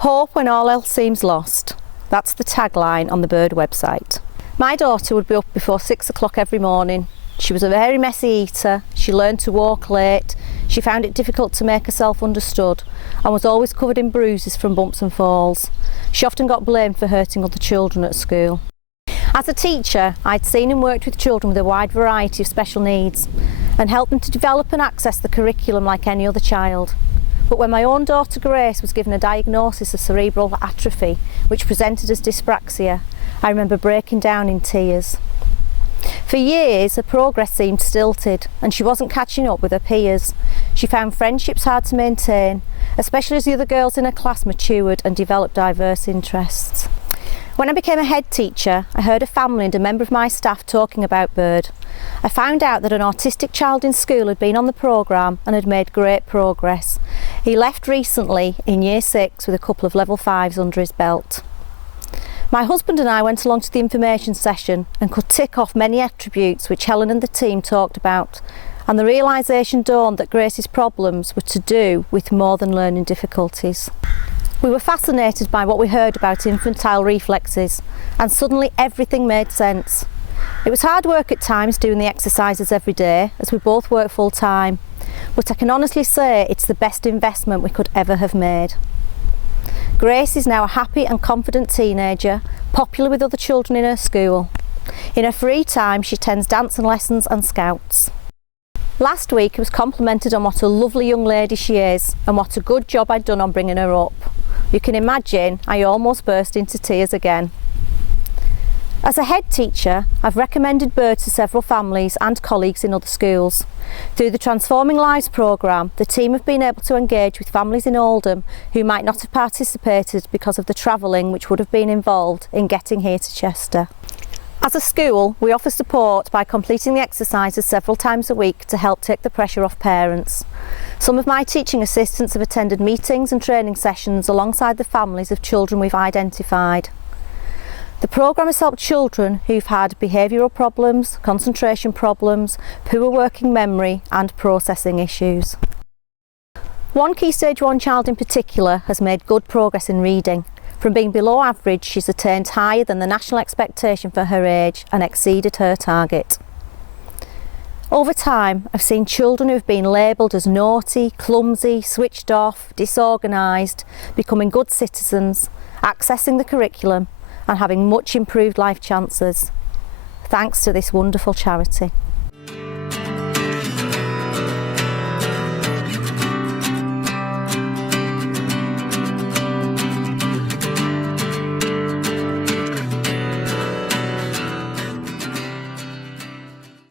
Hope when all else seems lost. That's the tagline on the Bird website. My daughter would be up before 6 o'clock every morning. She was a very messy eater, she learned to walk late, she found it difficult to make herself understood and was always covered in bruises from bumps and falls. She often got blamed for hurting other children at school. As a teacher, I'd seen and worked with children with a wide variety of special needs and helped them to develop and access the curriculum like any other child. But when my own daughter Grace was given a diagnosis of cerebral atrophy, which presented as dyspraxia, I remember breaking down in tears. For years, her progress seemed stilted and she wasn't catching up with her peers. She found friendships hard to maintain, especially as the other girls in her class matured and developed diverse interests. When I became a head teacher, I heard a family and a member of my staff talking about Bird. I found out that an autistic child in school had been on the programme and had made great progress. He left recently in Year 6 with a couple of level 5s under his belt. My husband and I went along to the information session and could tick off many attributes which Helen and the team talked about, and the realisation dawned that Grace's problems were to do with more than learning difficulties. We were fascinated by what we heard about infantile reflexes, and suddenly everything made sense. It was hard work at times doing the exercises every day, as we both work full time, but I can honestly say it's the best investment we could ever have made. Grace is now a happy and confident teenager, popular with other children in her school. In her free time, she attends dance and lessons and scouts. Last week I was complimented on what a lovely young lady she is and what a good job I'd done on bringing her up. You can imagine I almost burst into tears again. As a head teacher, I've recommended Bird to several families and colleagues in other schools. Through the Transforming Lives programme, the team have been able to engage with families in Oldham who might not have participated because of the travelling which would have been involved in getting here to Chester. As a school, we offer support by completing the exercises several times a week to help take the pressure off parents. Some of my teaching assistants have attended meetings and training sessions alongside the families of children we've identified. The programme has helped children who've had behavioural problems, concentration problems, poor working memory and processing issues. One Key Stage 1 child in particular has made good progress in reading. From being below average, she's attained higher than the national expectation for her age and exceeded her target. Over time, I've seen children who've been labelled as naughty, clumsy, switched off, disorganised, becoming good citizens, accessing the curriculum and having much improved life chances, thanks to this wonderful charity.